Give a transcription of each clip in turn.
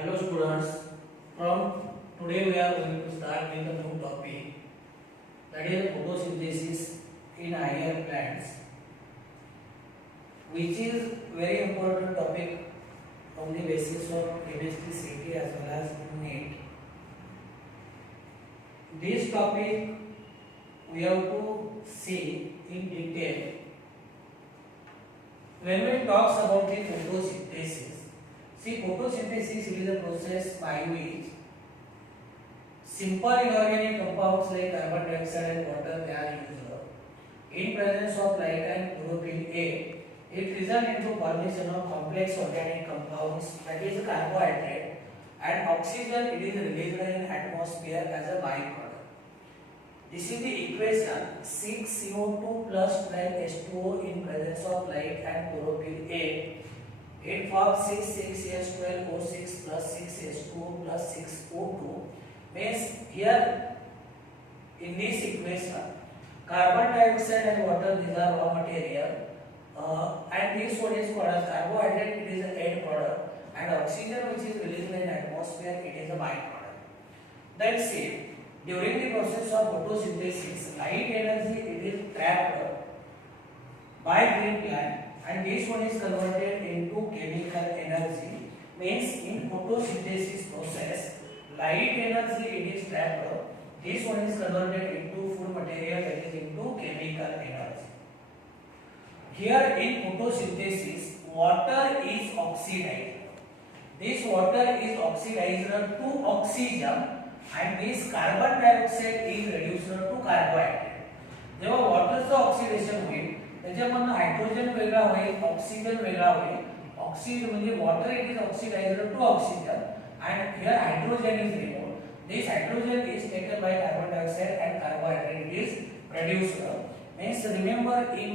Hello students, from today we are going to start with a new topic, that is photosynthesis in higher plants, which is very important topic on the basis of chemistry CT as well as NEET. This topic we have to see in detail. When we talk about the photosynthesis, see, photosynthesis is a process by which simple inorganic compounds like carbon dioxide and water they are used. In presence of light and chlorophyll A, it results into formation of complex organic compounds, that is carbohydrate, and oxygen it is released in atmosphere as a byproduct. This is the equation: 6CO2 plus 12H2O in presence of light and chlorophyll A. It forms 6,6H12O6 plus 6H2O plus 6O2. Means here in this equation, carbon dioxide and water, these are raw material, and this one is called as carbohydrate, it is an end product, and oxygen which is released in atmosphere, it is a byproduct. That's it. During the process of photosynthesis, light energy it is trapped by green plant, and this one is converted into chemical energy. Means in photosynthesis process, light energy it is trapped, this one is converted into food material, that is into chemical energy. Here in photosynthesis, water is oxidized. This water is oxidized to oxygen, and this carbon dioxide is reduced to carbohydrate. जेव्हा वॉटरचं oxidation होईल त्याच्यामधून hydrogen वेगळा होईल, oxygen वेगळा होईल. Oxygen म्हणजे water it is oxidised to oxygen, and here hydrogen is removed. This hydrogen is taken by carbon dioxide and carbohydrate is produced. Means remember in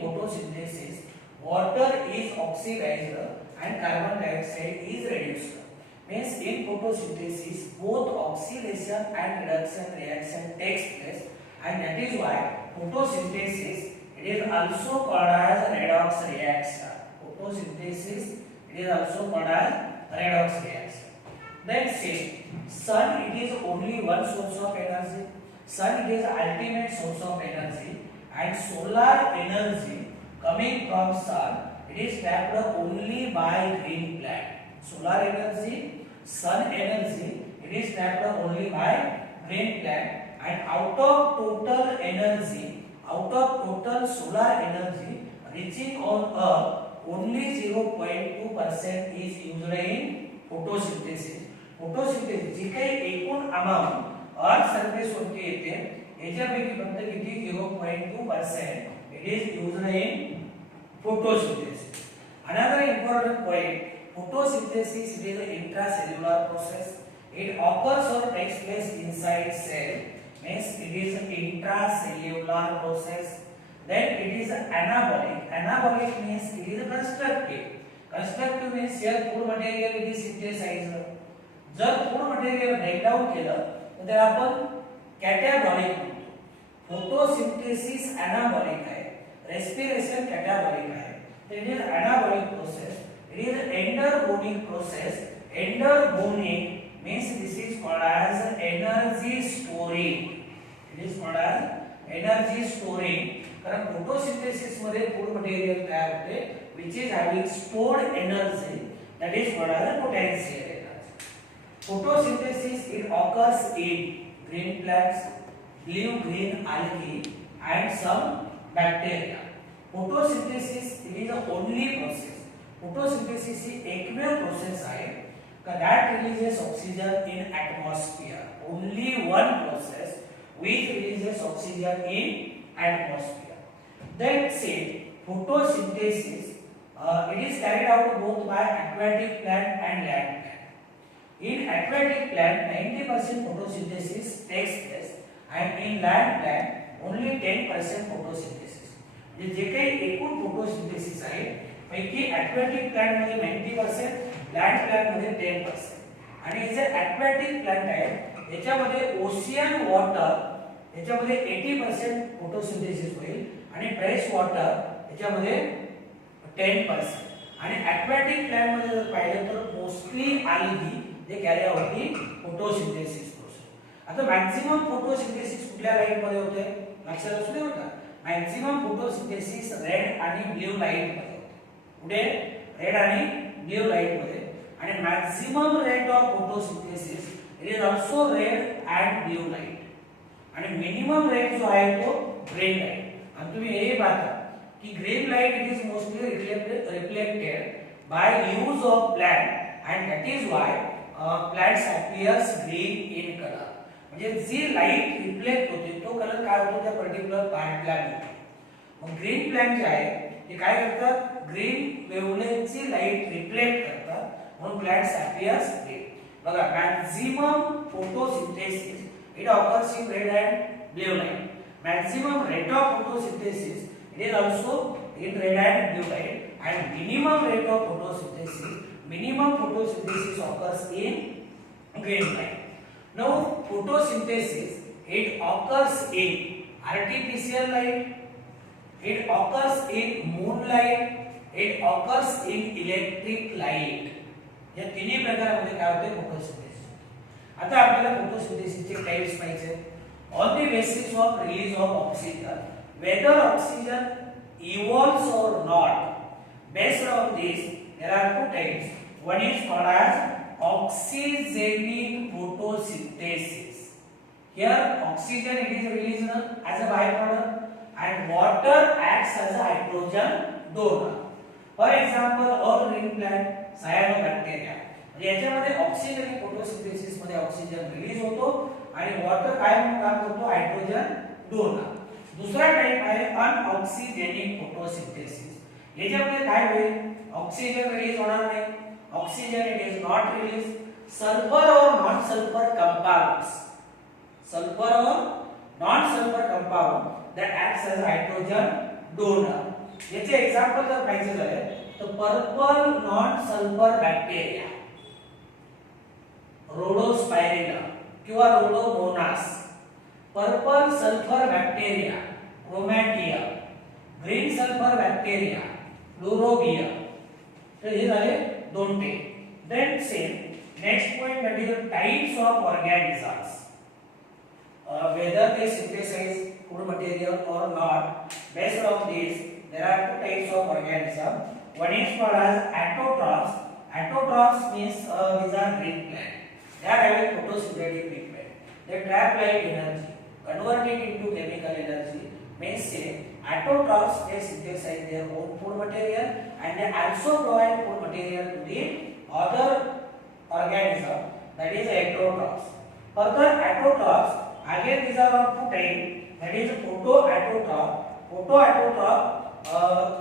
photosynthesis, water is oxidized and carbon dioxide is reduced. Means in photosynthesis both oxidation and reduction reaction takes place, and that is why photosynthesis it is also called as redox reaction. Photosynthesis it is also called as redox reaction. Then say sun it is only one source of energy. Sun it is ultimate source of energy, and solar energy coming from sun it is trapped only by green plant. Solar energy, sun energy it is trapped only by green plant, and out of total energy, out of total solar energy reaching on earth, only 0.2% is used in photosynthesis. photosynthesis जी काही एकूण amount earth surface वरती येते याच्यापैकी फक्त किती 0.2% it is used in photosynthesis. Another important point, photosynthesis it is an intracellular process. It occurs or takes place inside cell. Means it is an intracellular process. Then it is anabolic. Anabolic means it is constructive. Constructive means here food material it is synthesized. जर food material break down केलं तर त्याला आपण कॅटाबॉलिक म्हणतो. Photosynthesis anabolic आहे, respiration कॅटाबॉलिक आहे. It is anabolic process. It is endergonic process. Endergonic means this is called as energy storing. It is called as energy storing. कारण photosynthesis मध्ये फूड मटेरियल तयार होते which is having stored energy, that is called as potential energy. Photosynthesis it occurs in green plants, blue-green algae, and some bacteria. Photosynthesis it is the only process. Photosynthesis ही एकमेव process आहे का that releases oxygen in atmosphere. Only one process which releases oxygen in atmosphere. Then say photosynthesis it is carried out both by aquatic plant and land plant. In aquatic plant 90% photosynthesis takes place, and in land plant only 10% photosynthesis. म्हणजे जे काही एकूण photosynthesis आहे पैकी aquatic plant मध्ये 90%, land plant मध्ये 10%. आणि जे aquatic plant आहे याच्यामध्ये ओशियन वॉटर याच्यामध्ये 80% photosynthesis होईल, आणि फ्रेश वॉटर याच्यामध्ये 10%. आणि aquatic plant मध्ये जर पाहिलं तर mostly algae they carry out the photosynthesis process. आता मॅक्सिमम फोटोसिंथेसिस कुठल्या लाईट मध्ये होते लक्षात असू दे बघा. मॅक्सिमम फोटोसिंथेसिस रेड आणि ब्लू लाईट मध्ये होते. कुठे रेड आणि ब्लू लाईट मध्ये. आणि maximum rate of photosynthesis it is also red and blue light. आणि मिनिमम रेट जो आहे तो ग्रीन लाईट. आणि तुम्ही हे पाहता की green light it is mostly reflected by use of plant and that is why plants appears green in colour. म्हणजे जी लाईट रिफ्लेक्ट होते तो कलर काय होतो त्या पर्टिक्युलर प्लांटला मिळतो. मग ग्रीन प्लांट जे आहे ते काय करतात ग्रीन वेव्हलेंथची लाईट रिफ्लेक्ट करतात म्हणून प्लांट्स अपीयर्स ग्रीन. बघा maximum photosynthesis it occurs in red and blue light. Maximum rate of photosynthesis it is also in red and blue light, and minimum rate of photosynthesis occurs in green light. Now photosynthesis it occurs in artificial light, it occurs in moonlight, it occurs in electric light. या तिन्ही प्रकारामध्ये काय होते photosynthesis. आता आपल्याला फोटोसिंथेसिसचे types पाहिजे. On the basis of release of oxygen whether oxygen evolves or not. Based on this there are two types. One is called as oxygenic photosynthesis. Here oxygen it is released as a byproduct and water acts as a hydrogen donor. For example all green plant cyanobacteria. याच्यामध्ये oxygen photosynthesis मध्ये oxygen release होतो आणि water काय म्हणून काम करतो hydrogen donor. दुसरा type आहे अनऑक्सिजेनिक फोटोसिंथेसिस. याच्यामध्ये काय होईल ऑक्सिजन रिलीज होणार नाही. Oxygen it is not release. Sulphur और non sulphur compounds that acts as hydrogen donor. याचे एक्झाम्पल जर पाहिजे झाले तर purple non sulphur bacteria rhodospirilla किंवा रोडोमोनास, पर्पल सल्फर बॅक्टेरिया रोमॅटिया, ग्रीन सल्फर बॅक्टेरिया फ्लोरोबिया. तर हे झाले दोन type. Then same next point that is the types of organisms. whether they synthesize food material or not. Based on this there are two types of organism. One is called as autotrophs. Autotrophs means these are green plant. They are having photosynthetic pigment. They trap light energy, convert it into chemical energy. Means say autotrophs they synthesize their own food material and they also provide food material to the other organism, that is heterotrophs. Further autotrophs again these are of two types, that is photoautotroph.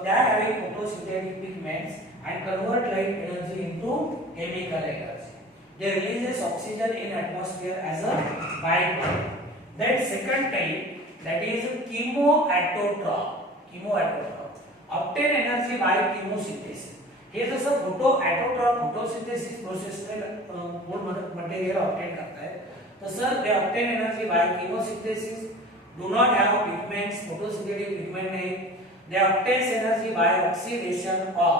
They are having photosynthetic pigments and convert light energy into chemical energy. They releases oxygen in atmosphere as a byproduct. That second type that is chemoautotroph. Obtain energy by chemosynthesis. हे जसं फोटोऑटोट्रॉफ photosynthesis process में food material obtain करता है तसं they obtain energy by chemosynthesis. Do not have pigments, photosynthetic pigment नहीं. They obtain energy by oxidation of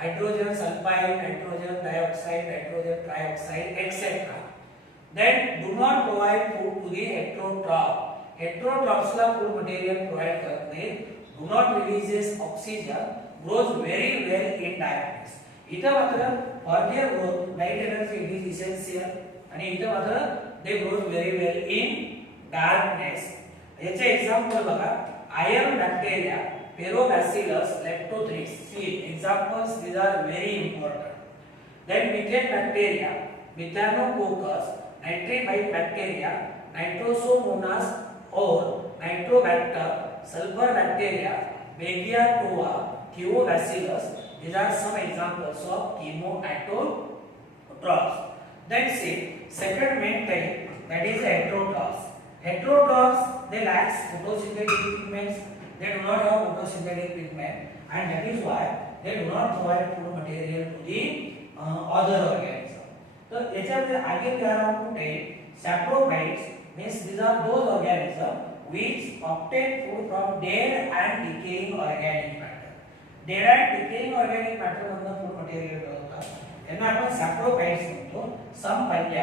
hydrogen sulfide, hydrogen dioxide, hydrogen trioxide, etc. Then do not provide food to the heterotroph. Heterotrophs La food material provide करत नाही. Do not releases oxygen. Grows very well in darkness. इथं मात्र for their growth light energy is essential आणि इथं मात्र they grows very well in darkness. याचे example बघा iron bacteria, Perobacillus, Leptothrix. See examples, these are very important. Then methane bacteria, Methanococcus, nitrite bacteria, Nitrosomonas or Nitrobacter, sulfur bacteria, Megatoa, Theobacillus. These are some examples of chemoautotrophs. Then see second main type, that is heterotrophs. Heterotrophs they lack photosynthetic pigments. They do not have photosynthetic pigment, and that is why they do not provide food material to the other organism. So याच्यामध्ये आगे क्या होते saprophytes means these are those organisms which obtain food from dead and decaying organic matter. Dead and decaying organic matter मधनं food material होतात त्यांना आपण सॅप्रोफाइट्स म्हणतो. सम fungi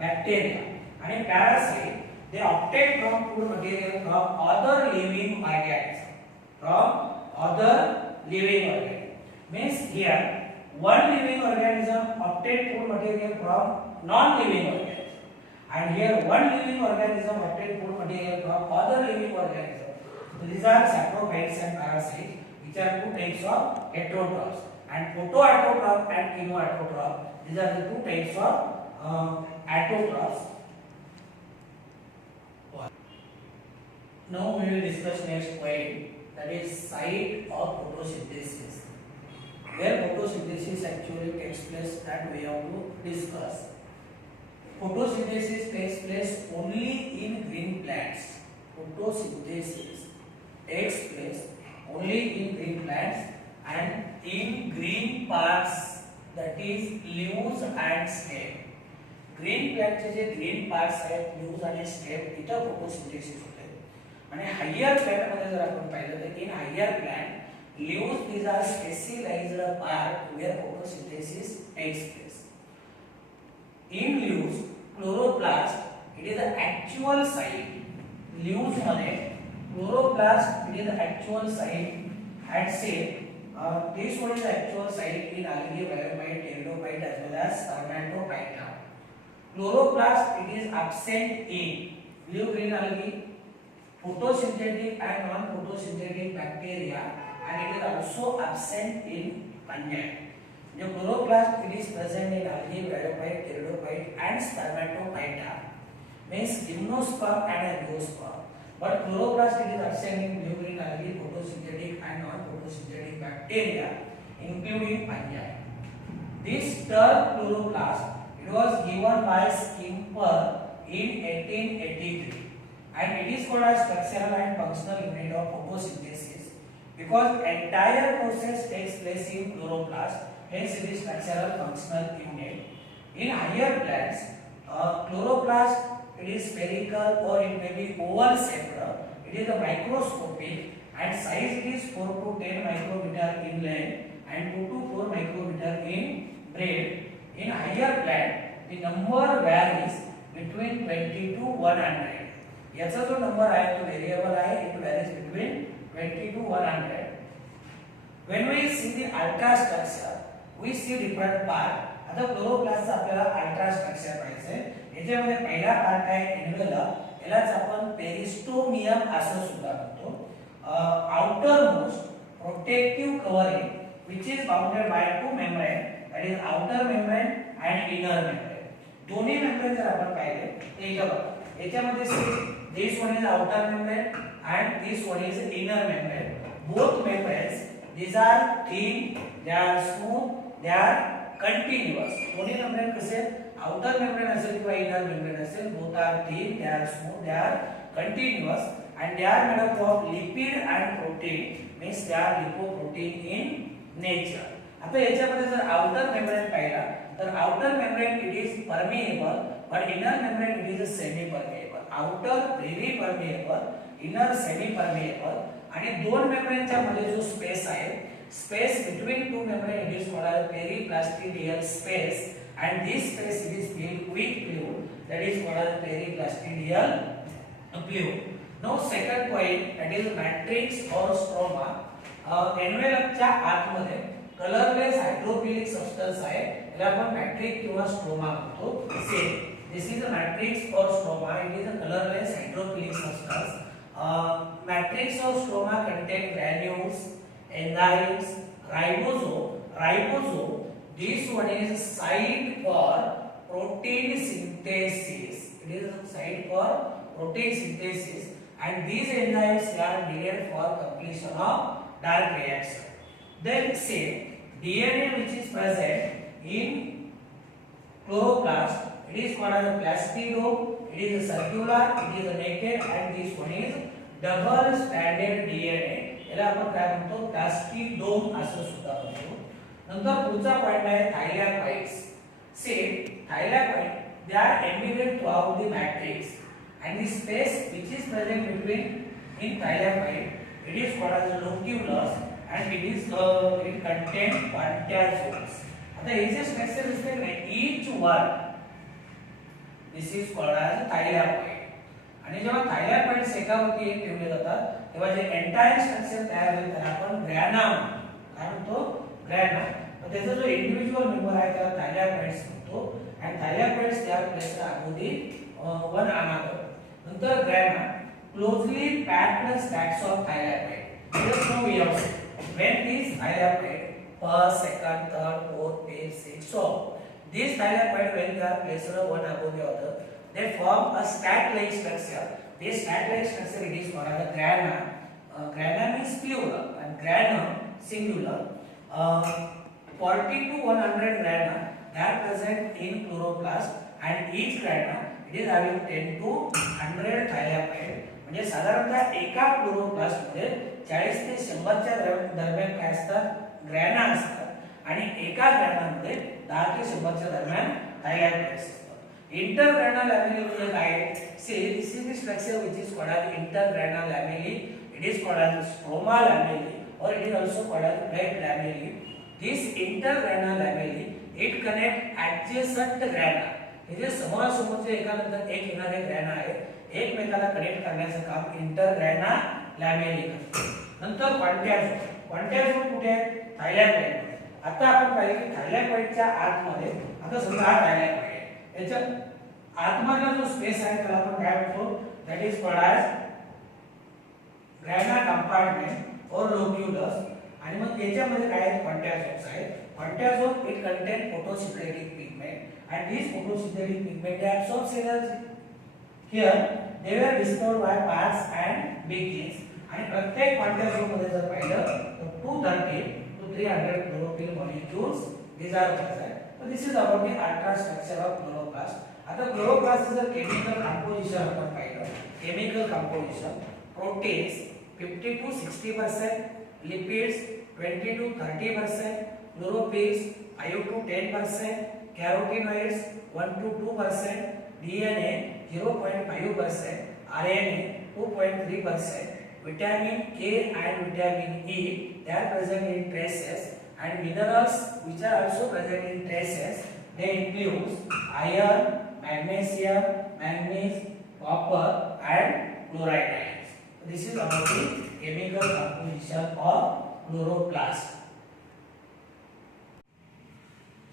bacteria आणि parasite they obtain from food material from other living organism, from other living organism means here one living organism obtain food material from non living organism and here one living organism obtain food material from other living organism. So these are saprophytes and parasites which are two types of heterotrophs and photoautotrophs and chemoautotrophs. These are the two types of autotrophs. Now we will discuss next point, that is site of photosynthesis. Where photosynthesis actually takes place, that we have to discuss. Photosynthesis takes place only in green plants. Photosynthesis takes place only in green plants and in green parts, that is leaves and stem. Green plants चे जे green parts आहेत, leaves आणि stem, इथं photosynthesis होते. आणि higher plant मध्ये जर आपण पाहिलं तर in higher plant leaves these are specialized part where photosynthesis takes place. In leaves chloroplast it is the actual site. Leaves मध्ये chloroplast it is the actual site and say this one is the actual site in algae, biomite, pteridophyte as well as spermatophyta. Chloroplast it is absent in leaf green algae, photosynthetic and non-photosynthetic bacteria and it is also absent in fungi. The chloroplast it is present in algae, biophyte, pteridophyte and spermatophyta means gymnosperm and angiosperm. But chloroplast it is absent in blue green algae, photosynthetic and non-photosynthetic bacteria including fungi. This term chloroplast it was given by Skimper in 1883. And it is called as structural and functional unit of photosynthesis because entire process takes place in chloroplast, hence it is structural functional unit. In higher plants, chloroplast it is spherical or it may be oval shaped. It is a microscopic and size it is 4 to 10 micrometer in length and 2 to 4 micrometer in breadth. In higher plant, the number varies between 20 to 100. याचा जो number आहे तो variable आहे, it varies between 20 to 100. When we see the ultra structure, we see different part. आता क्लोरोप्लास्टचा आपल्याला ultra structure पाहिजे. याच्यामध्ये पहिला पार्ट आहे एन्व्हलप, यालाच आपण पेरिस्टोमियम असं सुद्धा म्हणतो. Outer most protective covering which is bounded by two membrane, that is outer membrane and inner membrane. दोन्ही मेम्ब्रेन जर आपण पाहिले तर इथं बघा याच्यामध्ये this one is outer membrane and this one is inner membrane. Both membranes these are thin, they are smooth, they are continuous. दोन्ही membrane कसे outer membrane असेल किंवा inner membrane असेल, both are thin, they are smooth, they are continuous and they are made up of lipid and protein, means they are lipoprotein in nature. आता याच्यामध्ये जर outer membrane पाहिला तर outer membrane it is permeable but inner membrane it is semi permeable. Outer very permeable, inner semi permeable आणि दोन मेम्ब्रेनच्या मध्ये जो space आहे, space between two membrane it is called as periplastidial space and this space it is filled with fluid, that is called as periplastidial fluid. Now second point, that is matrix or stroma. एन्व्हलपच्या आतमध्ये colourless hydrophilic substance आहे, याला आपण matrix किंवा stroma म्हणतो. Same this is a matrix or stroma, it is a colorless hydrophilic substance. Matrix or stroma contain granules, enzymes, ribosome. This one is site for protein synthesis. It is a site for protein synthesis and these enzymes are needed for completion of dark reaction. Then say DNA which is present in chloroplast, it is called as a plastidome, it is a circular, it is a naked and this one is double stranded DNA. याला आपण काय म्हणतो प्लास्टिडोम असं सुद्धा म्हणतो. नंतर पुढचा point आहे thylakoids. Same thylakoid they are embedded throughout the matrix and the space which is present between in thylakoid it is called as loculus and it contains quantazones. आता हे जे स्ट्रक्चर दिसते ना, each one this is called as thylakoid. आणि जेव्हा थायलॅकॉइड्स एकावरती एक ठेवले जातात तेव्हा जे entire structure तयार होईल त्याला आपण ग्रॅना काय म्हणतो, ग्रॅना. तर त्याचा जो इंडिव्हिज्युअल मेंबर आहे त्याला थायलॅकॉइड्स म्हणतो. आणि थायलॅकॉइड्स तयार प्लेस आगोदी वन अनादर. नंतर grana closely packed stacks of thylakoid. Just now we have seen when these thylakoid first, second, third, fourth, fifth, sixth, so these thylakoid when they are placed one above the other, they form a stack-like structure. This stack-like structure it is called as grana. Grana means plural and grana singular. 40 to 100 grana they are present in chloroplast, and each grana it is having 10 to 100 thylakoid. म्हणजे साधारणतः एका chloroplast मध्ये 40 ते 100 च्या दरम्यान काय असतात, ग्रॅना असतात. आणि एका ग्रॅना मध्ये 10 ते 100 च्या दरम्यान थायलॅकोइड्स असतात. इंटरग्रॅना लॅमेली म्हणजे काय, see this is the structure which is called as intergrana lamella. It is called as stroma lamella or it is also called as blood lamella. This intergrana lamella it connect adjacent grana. हे जे समोरासमोरचे एकानंतर एक येणारे ग्रॅना आहेत एकमेकाला connect करण्याचं काम इंटरग्रॅना लॅमेली करते. नंतर क्वांटॅझोन. क्वांटॅझोन कुठे आहे, थायलॅकोइड. आता आपण पाहिले की थायलॅकोइडच्या आतमध्ये आता समजा हा थायलॅकोइड आहे, याच्या आतमधला जो स्पेस आहे त्याला आपण काय म्हणतो, that is called as grana compartment और लोक्युलस. आणि मग याच्यामध्ये काय आहे, क्वांटॅझोन्स आहेत. Quantasome it contain photosynthetic pigment and these photosynthetic pigment they absorb energy. Here they were discovered by Parkes and Beggs. आणि प्रत्येक क्वांटॅझोन मध्ये जर पाहिलं तर 230 to 300 chlorophyll molecules these are present. So this is about the ultra structure of chloroplast. आता chloroplast जर chemical composition आपण पाहिलं, chemical composition proteins 50 to 60%, lipids 20 to 30%, chlorophylls 5 to 10%, carotenoids 1 to 2%, DNA 0.5%, RNA 2.3%, vitamin K and vitamin E they are present in traces, and minerals which are also present in traces they include iron, magnesium, manganese, copper and chloride ions. This is about the chemical composition of chloroplast.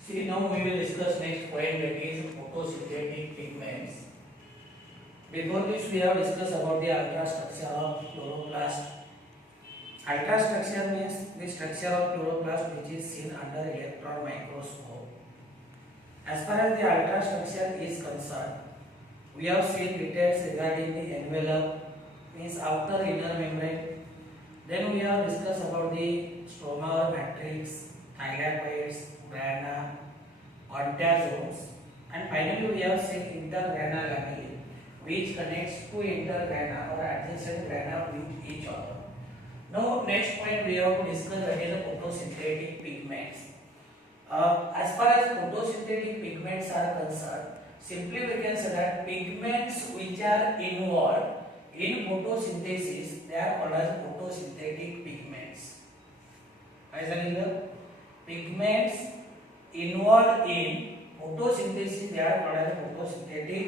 See, now we will discuss next point, that is photosynthetic pigments. Before this we have discussed about the ultrastructure of chloroplast. Ultrastructure means the structure of chloroplast which is seen under electron microscope. As far as the ultrastructure is concerned, we have seen details regarding the envelope, means outer inner membrane. Then we have discussed about the stroma or matrix, thylakoids, grana, quantazones, and finally we have seen intergrana lamella, which connects two intergrana or adjacent grana with each other. Now next point we have to discuss, that is the photosynthetic pigments. As far as photosynthetic pigments are concerned, simply we can say that pigments which are involved in photosynthesis they are called as photosynthetic pigments. What is the pigments involved in photosynthesis they are called as photosynthetic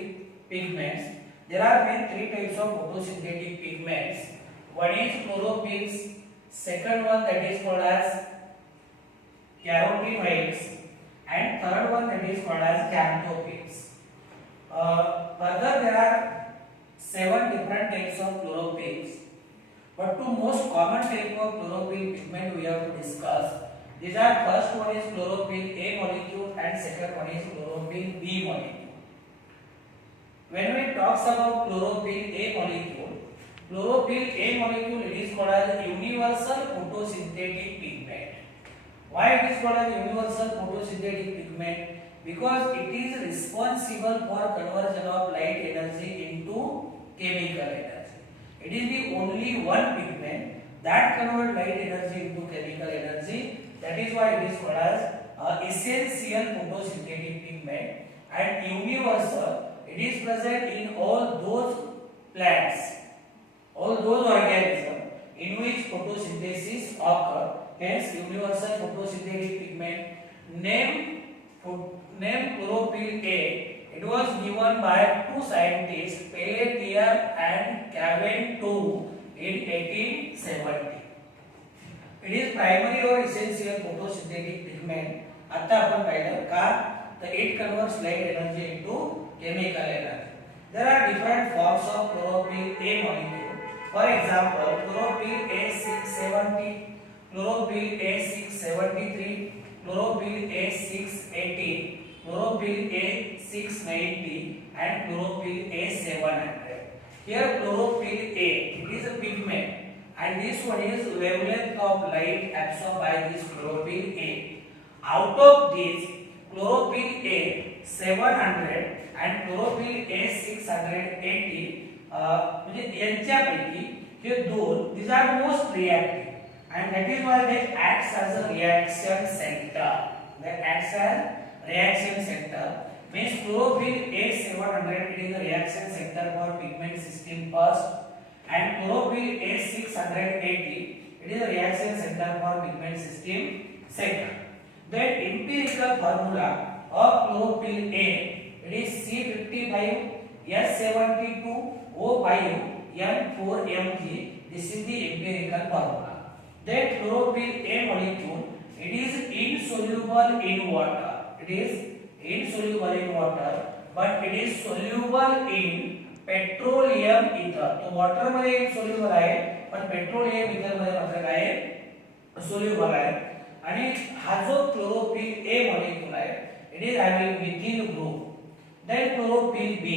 pigments. There are main three types of photosynthetic pigments. One is chlorophylls, second one that is called as carotenoids, and third one that is called as xanthophylls. Further there are 7 different types of chlorophylls, but two most common type of chlorophyll pigment we have to discuss. These are, first one is chlorophyll A molecule and second one is chlorophyll B molecule. When we talk about chlorophyll A molecule it is called as universal photosynthetic pigment. Why it is called as universal photosynthetic pigment? Because it is responsible for conversion of light energy into chemical energy. It is the only one pigment that convert light energy into chemical energy. That is why it is called as essential photosynthetic pigment, and universal. It is present in all those plants, all those organisms in which photosynthesis occur. Hence, universal photosynthetic pigment. Name chlorophyll A. It was given by two scientists, Pelletier and Caventou, in 1870. It is primary or essential photosynthetic pigment. आता आपण पाहिलं का तर it converts light energy into chemical energy. There are different forms of chlorophyll A molecule. For example, chlorophyll A670, chlorophyll A673, chlorophyll A680, chlorophyll A690, and chlorophyll A700. Here chlorophyll A, it is a pigment, and this one is wavelength of light absorbed by this chlorophyll A. Out of this, chlorophyll A 700 and chlorophyll A 680 म्हणजे यांच्यापैकी हे दोन, these are most reactive, and that is why they acts as a reaction center. They acts as reaction center. Means chlorophyll A 700, it is a reaction center for pigment system first, and chlorophyll A 680, it is a reaction center for pigment system second. Then empirical formula of chlorophyll A, it is C55 S72 O5 N4 Mg. This is the empirical formula. Then chlorophyll A molecule, it is insoluble in water. It is insoluble in water, but it is soluble in petroleum ether. तो water मध्ये insoluble आहे, पण petroleum ether मध्ये मात्र काय आहे, soluble आहे. आणि हा जो chlorophyll A molecule आहे, it is having methyl group. Then chlorophyll B.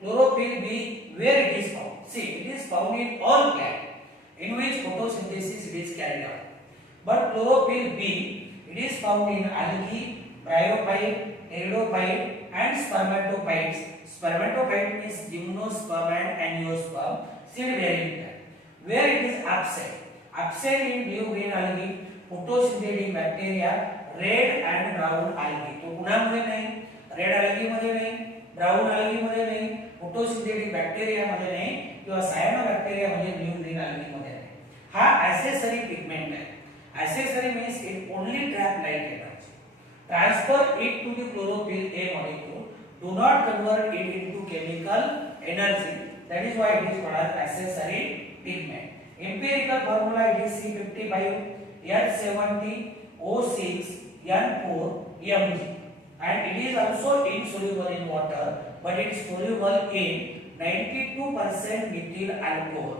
Chlorophyll B, where it is found? See, it is found in all plants in which photosynthesis it is carried out. But chlorophyll B, it is found in algae, bryophyte, pteridophyte, and spermatophytes. Spermatophyte is gymnosperm and angiosperm, seed-bearing plant. Where it is absent? Absent in blue-green algae, photosynthetic bacteria, red and brown algae. तो कुणामध्ये नाही, red algae मध्ये नाही, brown algae मध्ये नाही, photosynthetic bacteria मध्ये नाही, किंवा cyanobacteria मध्ये blue-green algae मध्ये नाही. हा accessory pigment आहे. Accessory means it only trap light energy. Transfer it to the chlorophyll A molecule. Do not convert it into chemical energy. That is why it is called as accessory pigment. Empirical formula, it is C55 N70 O6 N4 Mg, and it is also insoluble in water, but it is soluble in 92% methyl alcohol.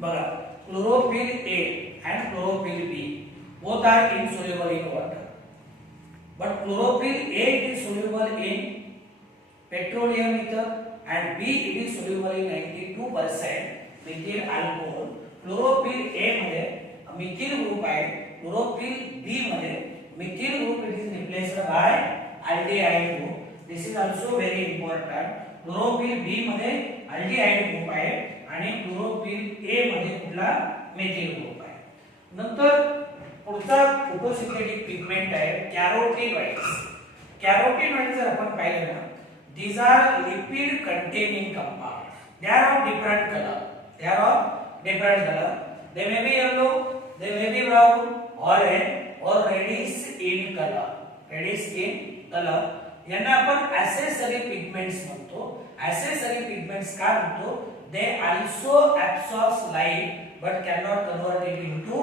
बघा, chlorophyll A and chlorophyll B both are insoluble in water, but chlorophyll A it is soluble in petroleum ether, and B it is soluble in 92% methyl alcohol. chlorophyll A मध्ये methyl group आहे, chlorophyll B मध्ये methyl group it is replaced by aldehyde group. This is also very important. chlorophyll B मध्ये aldehyde group आहे आणि chlorophyll A मध्ये कुठला methyl group आहे. नंतर पुढचा photosynthetic pigment आहे carotenoids. Carotenoids जर आपण पाहिले ना, these are lipid containing compounds. They are of different color. They are of different color. They may be yellow, they may be brown, orange or reddish in color. Reddish in color. यांना आपण accessory pigments म्हणतो. Accessory pigments का म्हणतो? They also absorbs light but cannot convert it into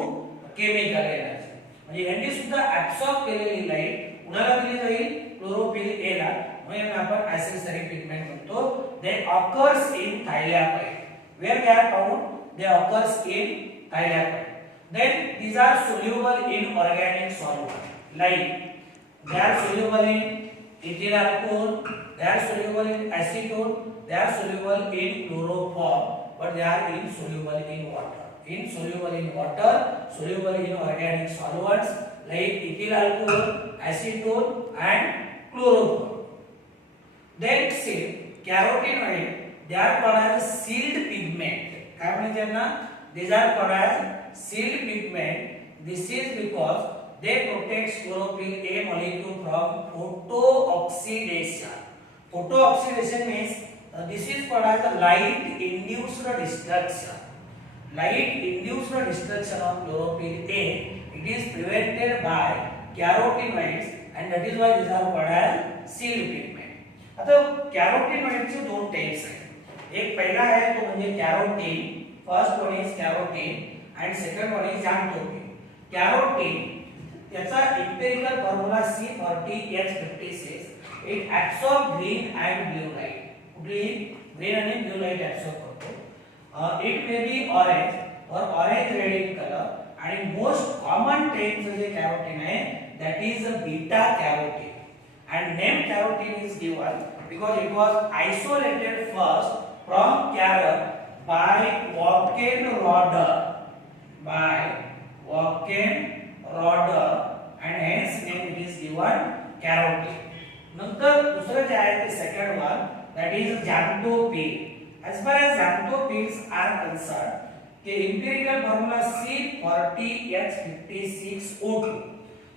chemical energy. म्हणजे यांनी सुद्धा absorb केलेली light कुणाला दिली जाईल? chlorophyll A ला. म्हणून आपण accessory pigment म्हणतो. They occurs in thylacite. Where they are found? They occurs in thylacite. Then these are soluble in organic solvent. Like they are soluble in ethyl alcohol, they are soluble in acetone, they are soluble in chloroform, but they are insoluble in water. Insoluble in water, soluble in organic solvents like ethyl alcohol, acetone and chloroform. Then see carotenoid, they are called as sealed pigment. काय म्हणजे त्यांना? These are called as sealed pigment. This is because they protect chlorophyll A molecule from photooxidation. Photooxidation means this is called as light induced destruction. light induced destruction of chlorophyll A, it is prevented by carotenoids and that is why these are called as seed pigment. आता carotenoids चे दोन types आहेत. एक पहिला आहे तो म्हणजे carotene. First one is carotene and second one is xanthopin. Carotene याचा empirical formula C40H56. It absorbs green and blue light. Green and blue light absorb करतो. It may be orange or orange red in color and most common type जो जे carotene है that is a beta carotene and name carotene is given because it was isolated first from carrot by Wackenroder and hence name it is given carotene. नंतर दुसरं जे आहे ते second one that is xanthopin. As far as xanthopins are concerned, the empirical formula C40H56O2.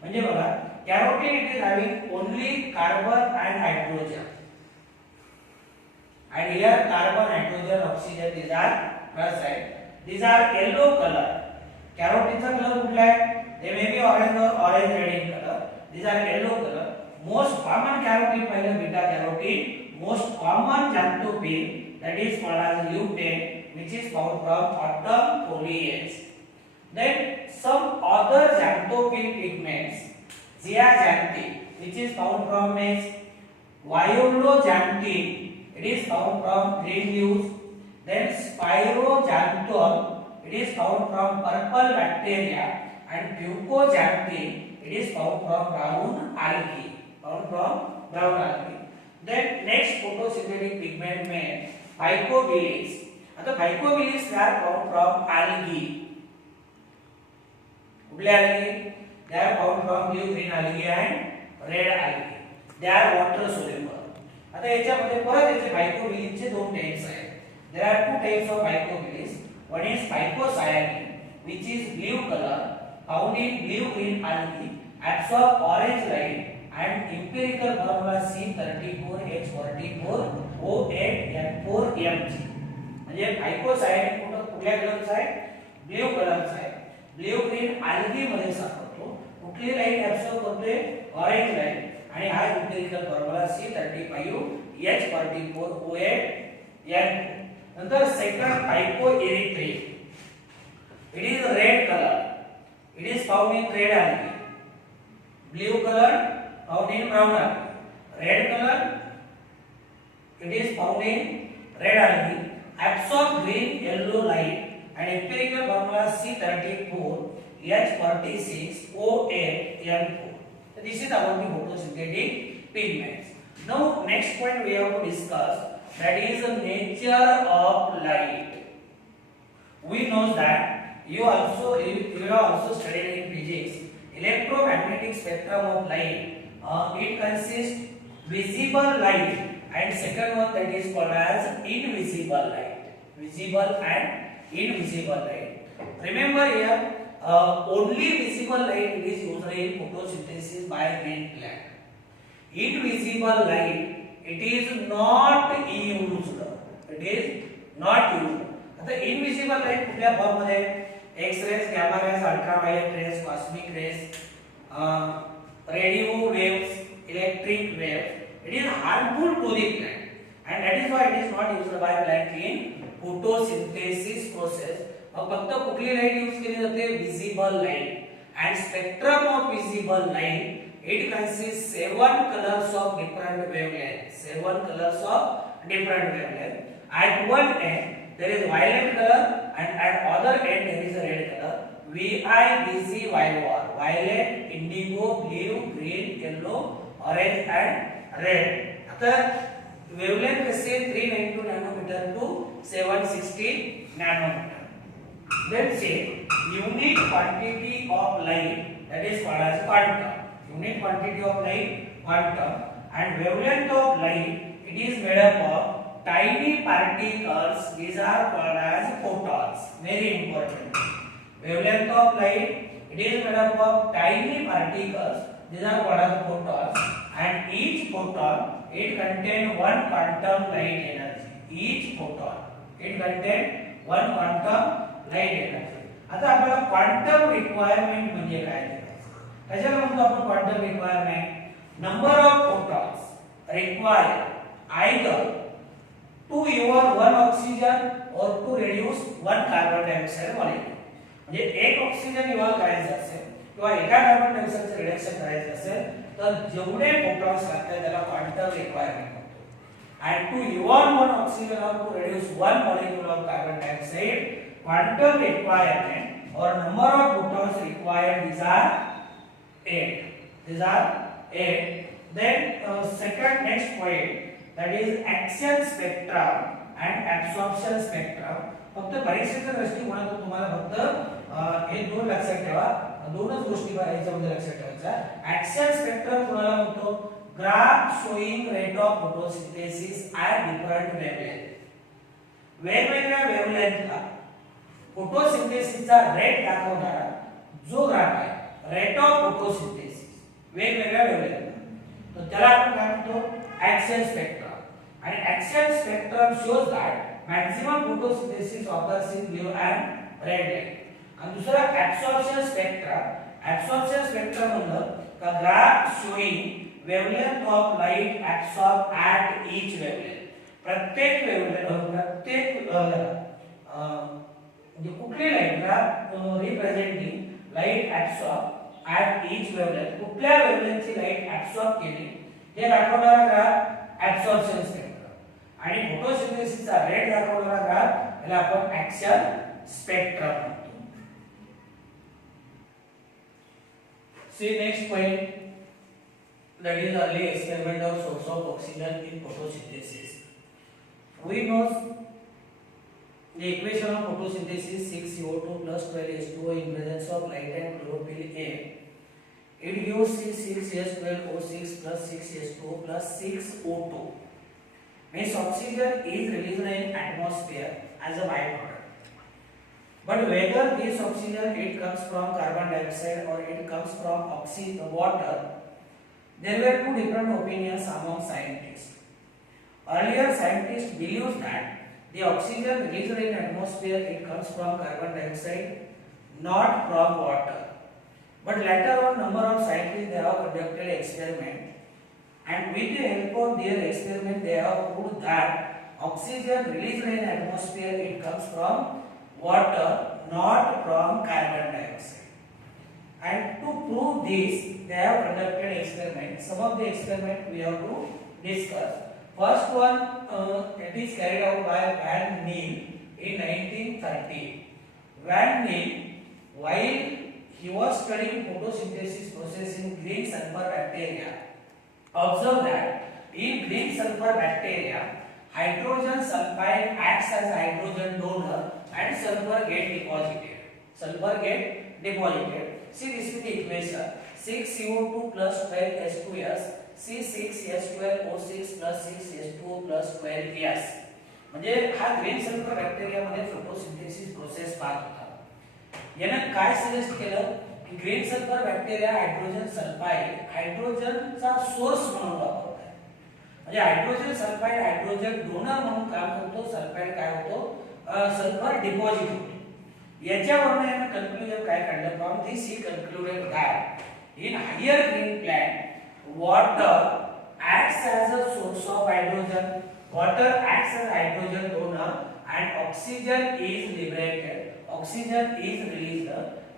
म्हणजे बघा carotene it is having only carbon and hydrogen. And here carbon, hydrogen, oxygen these are plus side. These are yellow color. Carotene चा colour कुठला आहे? They may be orange or orange red in color. These are yellow color. Most common carotene पहिला beta carotene. Most common xanthopin that is called as lutein, which is found from autumn foliage. Then some other xanthopin pigments, zeaxanthin, which is found from violoxanthin, it is found from green leaves. Then spiroxanthone, it is found from purple bacteria, and fucoxanthin, it is found from brown algae. Then next photosynthetic pigment में phycobilis. आता phycobilis they are found from algae. कुठले algae? They are found from blue green algae and red algae. They are water soluble. आता याच्यामध्ये परत याचे phycobilis चे दोन types आहेत. There are two types of phycobilis. One is phycocyanin, which is blue color, found in blue green algae, absorb orange light. And empirical formula C34H44O8N4Mg. म्हणजे phycocyanin कुठल्या कलरचा आहे? ब्ल्यू कलरचा आहे. ब्ल्यू ग्रीन algae मध्ये सापडतो. कुठली लाईट ऍब्सॉर्ब करते? Orange light. आणि हा empirical formula C35H44O8N4. नंतर second phycoerythrin. It is red color. It is found in red algae. Blue color found in brown algae. Red color it is found in red algae. Absorb green yellow light and empirical formula C34H46O8N4. So this is about the photosynthetic pigments. Now next point we have to discuss, that is the nature of light. We know that you have also studied in physics electromagnetic spectrum of light. It consists visible light and second one that is called as invisible light. Visible and invisible light. Remember here, only visible light is used in photosynthesis by green plant. Invisible light it is not used. It is not used. आता invisible light कुठल्या form मध्ये? X-rays, gamma rays, ultraviolet rays, cosmic rays, radio waves, electric waves. It is harmful to the plant, and that is why it is not used by plant in photosynthesis process. अब फक्त कुठली light use केली जाते? visible light. And spectrum of visible light it consists 7 colors of different wavelength. 7 colors of different wavelength. At one end there is violet color and at other end there is a red color. VIBCYOR, violet, indigo, blue, green, yellow, orange and red. आता wavelength कसे 392 nanometer to 760 nanometer. Then say unit quantity of light that is called as quantum. Unit quantity of light quantum, and wavelength of light it is made up of tiny particles. These are called as photons. Very important. Wavelength of light it is made up of tiny particles. These are called as photons, and each photon it contains one quantum light energy. Each photon it contains one quantum light येणार। आता आपल्याला quantum requirement म्हणजे काय करायचं, कशाला म्हणतो आपण quantum requirement? Number of photons required either to evolve one oxygen और to reduce one carbon dioxide molecule. म्हणजे एक ऑक्सिजन इव्हॉल्व करायचं असेल किंवा एका कार्बन डायऑक्साइडचं रिडक्शन करायचं असेल तर जेवढे फोटॉन्स लागतात त्याला क्वांटम रिक्वायरमेंट म्हणतो। and to evolve one oxygen or to reduce one molecule of carbon dioxide, quantum requirement or number of photons required, these are 8. These are 8. Then second next point, that is action spectrum and absorption spectrum. फक्त परीक्षेच्या दृष्टिकोनातून तुम्हाला फक्त हे दोन लक्षात ठेवा, दोनच गोष्टी याच्यामध्ये लक्षात ठेवायच्या। ऍक्शन स्पेक्ट्रम कोणाला म्हणतो? Graph showing rate of photosynthesis at different wavelength. वेगवेगळ्या वेवलेंथला फोटोसिंथेसिसचा रेट दाखवणारा जो ग्राफ आहे, रेट ऑफ फोटोसिंथेसिस वेगवेगळ्या वेवलेंथला, तर त्याला आपण काय म्हणतो? Action spectrum. आणि action spectrum shows that maximum photosynthesis occurs in blue and red light. आणि दुसरा ऍब्सॉर्प्शन स्पेक्ट्रम। ऍब्सॉर्प्शन स्पेक्ट्रम म्हणलं का graph showing wavelength of light absorbed at each wavelength। प्रत्येक वेवलेंथ म्हणजे कुठली लाईटला representing light absorb at each wavelength, कुठल्या वेवलेंथची light absorb केली हे दाखवणारा ग्राफ ऍब्सॉर्प्शन स्पेक्ट्रम। आणि फोटोसिंथेसिसचा रेट दाखवणारा ग्राफ याला आपण ऍक्शन स्पेक्ट्रम म्हणतो। See next point, that is early experiment of source of oxygen in photosynthesis. We know the equation of photosynthesis 6CO2 plus 12H2O in presence of light and chlorophyll A. It gives C6H12O6 plus 6H2O plus 6O2. Means oxygen is released in atmosphere as a byproduct. But whether this oxygen it comes from carbon dioxide or it comes from water, there were two different opinions among scientists. Earlier scientists believed that the oxygen released in atmosphere it comes from carbon dioxide, not from water. But later on, number of scientists they have conducted experiment, and with the help of their experiment they have proved that oxygen released in atmosphere it comes from water, not from carbon dioxide. And to prove this, they have conducted experiments. Some of the experiments we have to discuss. First one, it is carried out by Van Niel in 1930. Van Niel, while he was studying photosynthesis process in green sulfur bacteria, observed that in green sulfur bacteria, hydrogen sulfide acts as hydrogen donor and sulfur get deposited. Sulfur get deposited. See, this is the equation: 6CO2 plus 12H2S, C6H12O6 plus 6H2O plus 12S. म्हणजे हा green sulphur bacteria मध्ये photosynthesis process पाहत होता। याने काय suggest केलं की green sulphur bacteria hydrogen sulphide हायड्रोजनचा सोर्स म्हणून वापरत आहे। म्हणजे हायड्रोजन सल्फाइड हायड्रोजन डोनर म्हणून काम करतो, सल्फाइड काय होतो? सल्फर डिपॉझिट होतो। याच्यावरून याने कन्क्लुजन काय काढलं? From this he concluded that in higher green plant water acts as a source of hydrogen, water acts as hydrogen donor and oxygen is liberated, oxygen is released.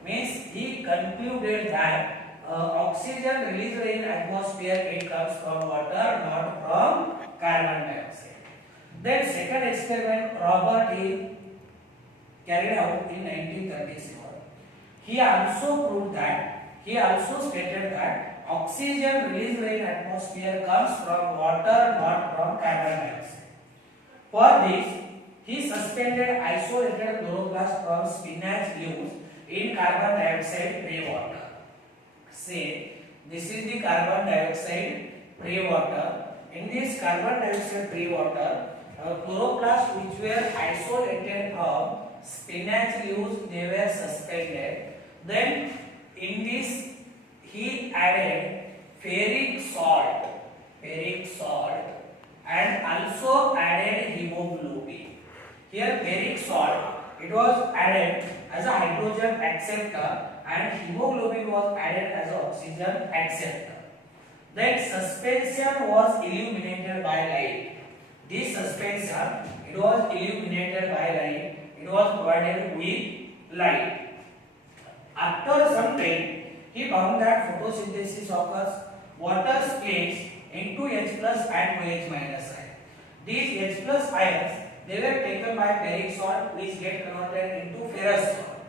Means he concluded that oxygen released in atmosphere it comes from water, not from carbon dioxide. Then second experiment Robert Hill carried out in 1937. He also stated that oxygen released in atmosphere comes from water, not from carbon dioxide. For this, he suspended isolated chloroplast from spinach leaves in carbon dioxide free water. Say, this is the carbon dioxide free water. In this carbon dioxide free water, chloroplasts which were isolated from spinach leaves, they were suspended. Then in this he added ferric salt and also added hemoglobin. Here ferric salt it was added as a hydrogen acceptor and hemoglobin was added as an oxygen acceptor. That suspension was illuminated by light. This suspension, it was illuminated by light. It was provided with light. After some time, he found that photosynthesis occurs. Water splits into H plus and OH minus ion. These H plus ions, they were taken by ferric salt, which get converted into ferrous salt.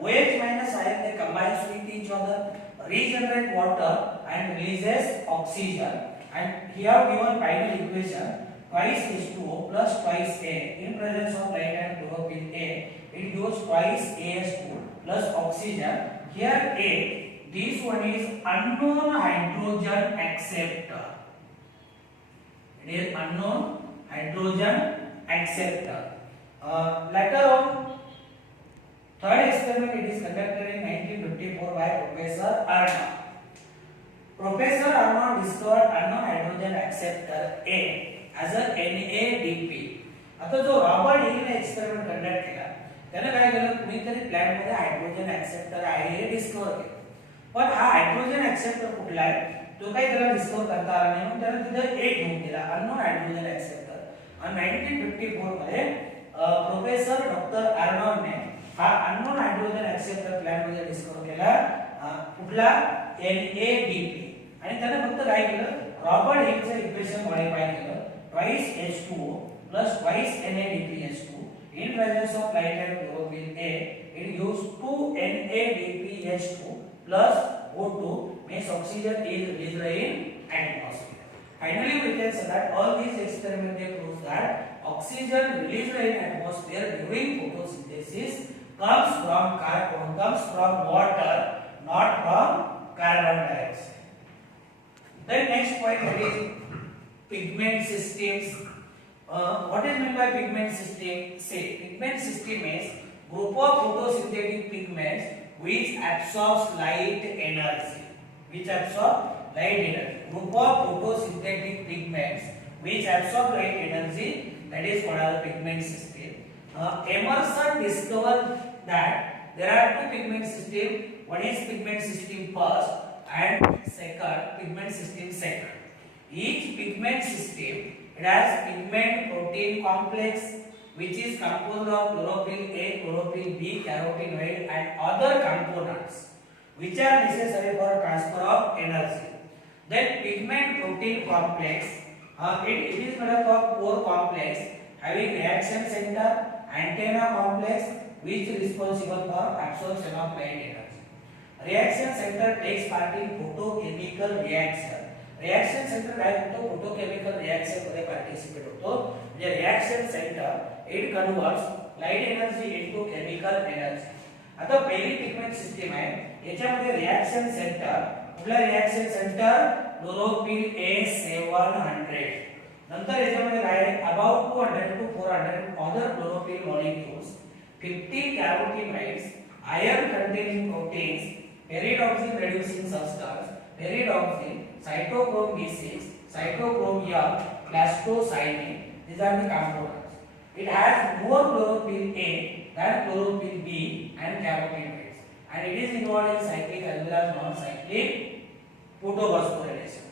OH minus ion, they combine with each other, regenerate water and releases oxygen. And here given final equation, twice H2O plus twice A. In presence of light and chlorophyll A, it gives twice AS2 plus oxygen. Here A, this one is unknown hydrogen acceptor. It is unknown hydrogen acceptor. Later on, third experiment it is conducted in 1954 by Professor Arnold. Professor Arnold discovered unknown hydrogen acceptor A as a NADP. आता जो Robert हिल ने experiment conduct केला त्याने काय केलं कुणीतरी plant मध्ये hydrogen acceptor आहे हे डिस्कव्हर केलं पण हा हायड्रोजन एक्सेप्टर कुठला आहे तो काही त्याला डिस्कव्हर करता आला नाही म्हणून त्याने तिथे एक घेऊन दिला अननोन हायड्रोजन एक्सेप्टर आणि 1954 मध्ये प्रोफेसर डॉक्टर आर्नॉल्ड ने हा अननोन हायड्रोजन एक्सेप्टर प्लॅन्ट मध्ये डिस्कव्हर केला कुठला NADP आणि त्याने फक्त काय केलं रॉबर्ट हिलचं इक्वेशन मॉडिफाय केलं twice H2O plus twice NADPH2 in presence of light and chlorophyll A, it gives 2 NADPH2 plus O2 means oxygen is released in atmosphere. Finally, we can say that all these experiments prove that oxygen released in atmosphere during photosynthesis comes from carbon, comes from water, not from carbon dioxide. Then next point that is pigment systems. What is meant by pigment system? Say pigment system is group of photosynthetic pigments which absorbs light energy. Which absorb light energy. Group of photosynthetic pigments which absorb light energy. That is what are the pigment system. Emerson discovered that there are two pigment systems. One is pigment system first and second pigment system second. Each pigment system it has pigment protein complex which is composed of chlorophyll A, chlorophyll B, carotenoid and other components which are necessary for transfer of energy. Then pigment protein complex it is made up of four complex having reaction center, antenna complex which is responsible for absorption of light energy. Reaction center takes part in photochemical reaction. Reaction centre काय होतो photochemical reaction मध्ये participate होतो म्हणजे reaction centre it converts light energy into chemical energy आता पहिली pigment system आहे याच्यामध्ये reaction centre कुठला रिएक्शन सेंटर क्लोरोफिल A700 नंतर याच्यामध्ये काय about 200 to 400 other chlorophyll molecules 50 carotenoids iron containing proteins ferredoxin reducing substance ferredoxin cytochrome B6, cytochrome M, plastocyanine. These are the components. It has more chlorophyll A than chlorophyll B and carotenoids, and it is involved in cyclic as well as non-cyclic photophosphorylation.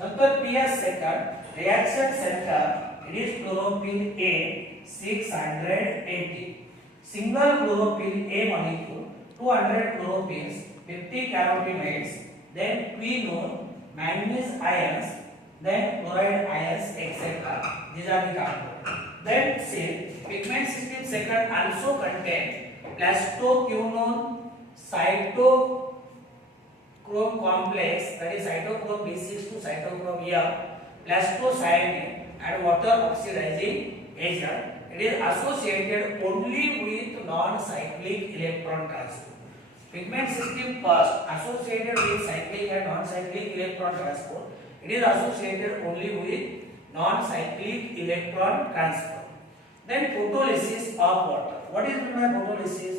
Number PS second reaction center. It is chlorophyll A 680. Single chlorophyll A molecule, 200 chlorophylls, 50 carotenoids, then quinone. Manganese ions, then chloride ions, etc. These are the compounds. Then say pigment system second also contain plastoquinone, cytochrome complex, that is cytochrome B6 to cytochrome M, plastocyanine and water oxidizing agent. It is associated only with non-cyclic electron transfer. Pigment system first associated with cyclic and non-cyclic electron transport. It is associated only with non-cyclic electron transfer. Then photolysis of water. What is meant by photolysis?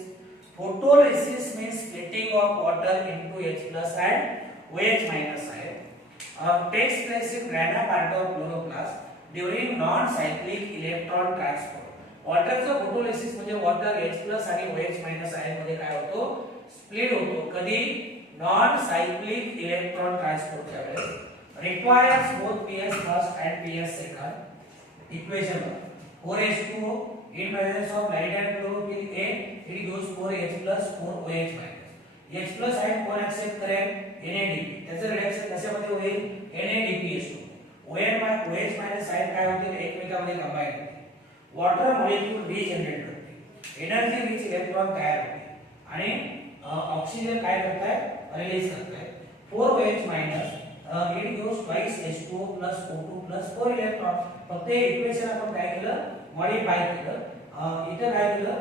Photolysis means splitting of water into H plus and OH minus ion. Takes place in granular part of chloroplast during non-cyclic electron transport. वॉटरचा photolysis म्हणजे water H+ आणि OH- ion मध्ये काय होतो, split होतो. कधी non cyclic electron ट्रान्सपोर्टच्या वेळेस. Requires both PS first and PS second. Equation 4H2O in presence of light and chlorophyll A it gives 4H+, 4OH-. H+ ion कोण accept करेल, NADP. त्याचं रिएक्शन कशामध्ये होईल, NADPH2. OH- आयन काय होतील, एकमेकांमध्ये combine होतील. वॉटर मॉलिक्यूल रिजनरेट करते, एनर्जी रिच इलेक्ट्रॉन तयार होते आणि ऑक्सिजन काय करताय, रिलीज करताय. 4OH- it gives twice H2O plus O2 plus 4 electron. फक्त हे इक्वेशन आपण काय केलं, मॉडिफाय केलं. इथे काय केलं,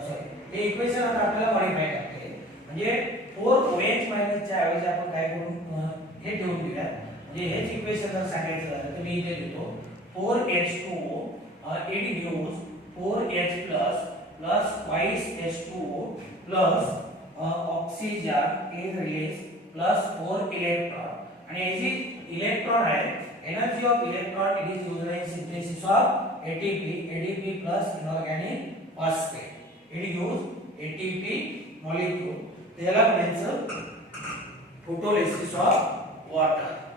सॉरी, हे इक्वेशन आता आपल्याला मॉडिफाय करायचं आहे. म्हणजे 4OH- च्या ऐवजी आपण काय करू, हे ठेवून दिल्या. म्हणजे हेच इक्वेशन जर सांगायचं झालं तर मी इथे लिहितो 4H2O it gives 4H plus twice H2O plus oxygen is released plus 4 electron. आणि हे जी इलेक्ट्रॉन आहे, energy of electron it is used in synthesis of ADP plus inorganic phosphate. It gives ATP molecule. त्याला म्हणायचं photolysis of water.